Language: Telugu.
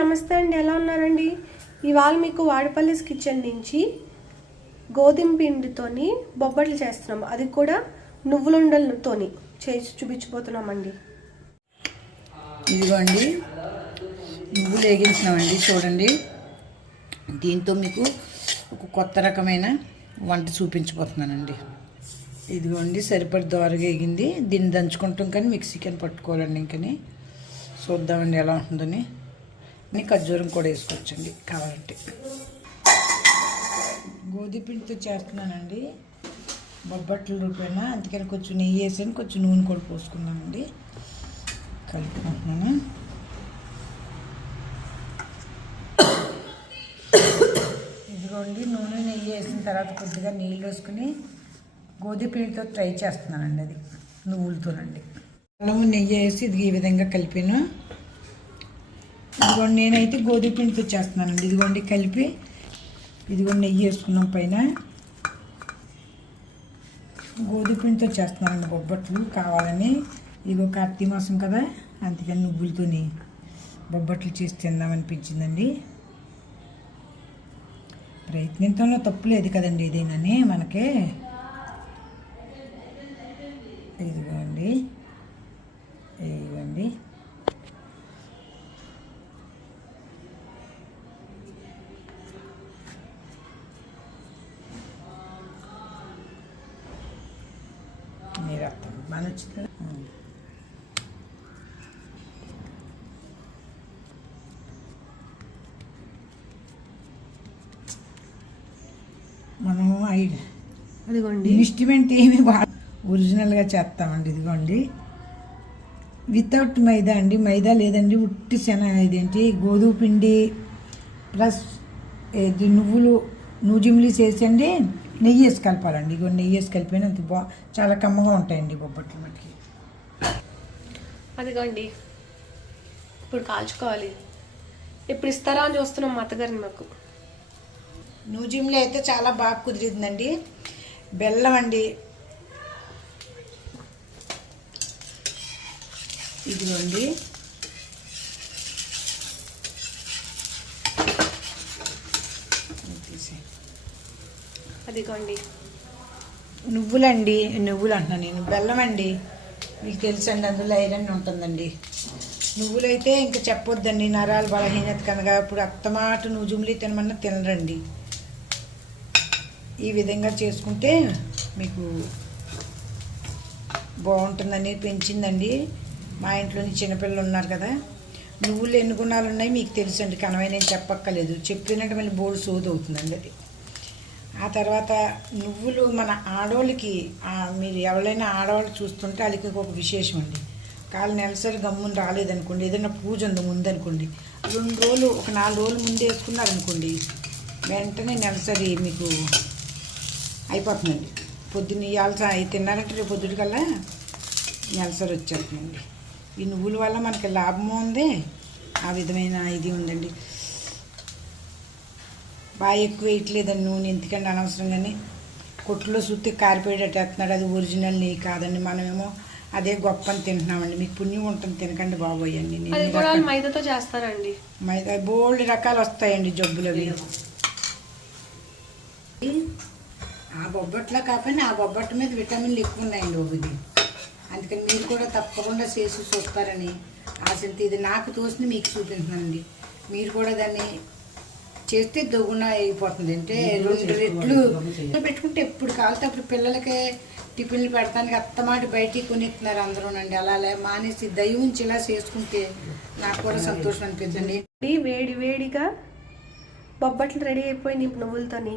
నమస్తే అండి ఎలా ఉన్నారండి? ఇవాళ మీకు వాడపల్లిస్ కిచెన్ నుంచి గోధుమ పిండితోని బొబ్బట్లు చేస్తున్నాం అది కూడా నువ్వులుండలతోని చేసి చూపించిపోతున్నామండి ఇదిగోండి నువ్వులు వేగించినామండి చూడండి. దీంతో మీకు ఒక కొత్త రకమైన వంట చూపించబోతున్నానండి. ఇదిగోండి సరిపడి దోరగా వేగింది. దీన్ని దంచుకుంటాం కానీ మిక్సీకి పట్టుకోవాలండి ఇంకని. చూద్దామండి ఎలా ఉంటుందని ఖర్జూరం కూడా వేసుకోవచ్చండి కావాలంటే. గోధుమ పిండితో చేస్తున్నానండి. బొబ్బట్లు రూపాయన అందుకని కొంచెం నెయ్యి వేసాను కొంచెం నూనె కూడా పోసుకున్నామండి కలుపుకుంటున్నాను. ఇదిగోండి నూనె నెయ్యి వేసిన తర్వాత కొద్దిగా నీళ్ళు వేసుకుని గోధుమ పిండితో ట్రై చేస్తున్నానండి అది నువ్వులతోనండి. అల్లం నెయ్యి వేసి ఇది ఈ విధంగా కలిపాను. ఇదిగోండి నేనైతే గోధుమ పిండితో చేస్తున్నానండి ఇదిగోండి కలిపి ఇదిగోండి నెయ్యి వేసుకున్నాం పైన. గోధుమ పిండితో చేస్తున్నానండి బొబ్బట్లు కావాలని. ఇదిగో కార్తీ మాసం కదా అందుకని నువ్వులతోని బొబ్బట్లు చేసి తిందామనిపించిందండి. ప్రయత్నించడంలో తప్పు లేదు కదండి ఇదేనని మనకి. బాగా నచ్చుతుందా మనం అదిగోండి. ఇన్స్ట్రుమెంట్ ఏమి ఒరిజినల్గా చేస్తామండి ఇదిగోండి. వితౌట్ మైదా అండి మైదా లేదండి ఉట్టి శన ఇదేంటి? గోధుమ పిండి ప్లస్ ఇది నువ్వులు నూజిమిలి చేసండి నెయ్యి వేసి కలపాలండి ఇగో నెయ్యి వేసి కలిపిన అంత బా చాలా కమ్మగా ఉంటాయండి బొబ్బట్లు మటుకి అదిగోండి. ఇప్పుడు కాల్చుకోవాలి. ఇప్పుడు ఇస్తారా అని చూస్తున్నాం మా అత్తగారిని మాకు. నూజిమిలి అయితే చాలా బాగా కుదిరిందండి. బెల్లం అండి. ఇదిగోండి. అదిగోండి. నువ్వులండి నువ్వులు అంటున్నాను నేను. బెల్లం అండి మీకు తెలుసండి అందులో ఐరన్ ఉంటుందండి. నువ్వులైతే ఇంకా చెప్పొద్దండి నరాలు బలహీనత కనుక ఇప్పుడు అత్తమాట నువ్వుజుములి తినమన్నా తినరండి. ఈ విధంగా చేసుకుంటే మీకు బాగుంటుందని పెంచిందండి. మా ఇంట్లోని చిన్నపిల్లలు ఉన్నారు కదా. నువ్వులు ఎన్ని గుణాలు ఉన్నాయి మీకు తెలుసండి కనవై నేను చెప్పక్కర్లేదు. చెప్పినట్టు మళ్ళీ బోర్డు సోదు అవుతుందండి అది. ఆ తర్వాత నువ్వులు మన ఆడవాళ్ళకి మీరు ఎవరైనా ఆడవాళ్ళు చూస్తుంటే వాళ్ళకి ఒక విశేషం అండి. కాళ్ళు నెలసరి గమ్మున రాలేదనుకోండి ఏదైనా పూజ ఉంది ముందనుకోండి రెండు రోజులు ఒక నాలుగు రోజులు ముందే వేసుకున్నారనుకోండి వెంటనే నెలసరి మీకు అయిపోతుందండి. పొద్దున్న ఇవాళ అవి తిన్నారంటే రేపు పొద్దుటికల్లా నెలసరి వచ్చేస్తుందండి. ఈ నువ్వుల వల్ల మనకి లాభము ఉంది ఆ విధమైన ఇది ఉందండి. బాగా ఎక్కువ వేయట్లేదండి నూనె ఎందుకంటే అనవసరం కానీ కొట్టులో సుత్తి కారిపోయేటట్టు వేస్తున్నాడు. అది ఒరిజినల్ నెయ్యి కాదండి. మనమేమో అదే గొప్ప అని తింటున్నామండి. మీకు పుణ్యం ఉంటుంది తినకండి కూడా రకాల- మైదాతో చేస్తారండి. మైదా బోల్డ్ రకాలు వస్తాయండి జబ్బులు అవి. ఆ బొబ్బట్లో కాకపోయినా ఆ బొబ్బట్ల మీద విటమిన్లు ఎక్కువ ఉన్నాయండి ఒకటి అందుకని మీరు కూడా తప్పకుండా చేసి చూస్తారని ఆశంతో ఇది నాకు తోసింది మీకు చూపించానండి. మీరు కూడా దాన్ని చేస్తే దొగున అయిపోతుంది. అంటే రెండు రెట్లు పెట్టుకుంటే ఎప్పుడు కావాలితే అప్పుడు పిల్లలకి టిఫిన్లు పెడతానికి అత్తమాటి బయటికి కొనిస్తున్నారు అందరూనండి. అలా మానేసి దయ ఉంచి ఇలా చేసుకుంటే నాకు కూడా సంతోషం అనిపిస్తుంది. వేడి వేడిగా బొబ్బట్లు రెడీ అయిపోయింది ఇప్పుడు నువ్వులతోని.